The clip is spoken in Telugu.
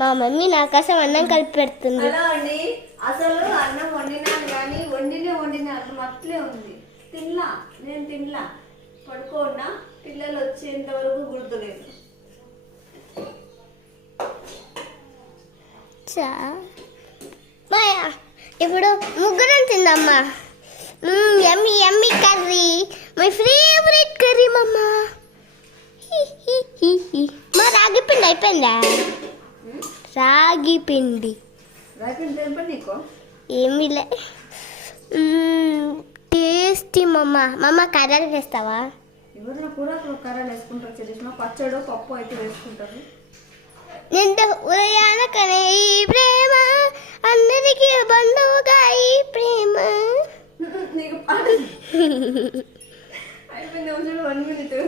మా మమ్మీ నా కోసం అన్నం కలిపి పెడుతుంది. అలా అండి, అసలు అన్నం వండినాను కానీ వండిన అన్నం అట్లే ఉంది. నేను తినలా పడుకోన్నా, పిల్లలు వచ్చేంత వరకు గుర్తులేదు. ఇప్పుడు ముగ్గురం తిందమ్మా. యమ్మీ యమ్మీ కర్రీ, మై ఫేవరెట్ కర్రీ మమ్మా. మా రాగి పిండి అయిపోయిందా? రాగి పిండి నీకు ఏమీలే. టేస్టీ మమ్మ కర్రలు వేస్తావా? ఎవరైనా కూడా కర్రలు వేసుకుంటారు. చేసిన పచ్చడి పప్పు అయితే వేసుకుంటారు. నిండు ఉదయాన కనే ఈ ప్రేమ అందరికీ బంధువుగా ఈ ప్రేమ. నీకు అయిపోయింది 1 minute.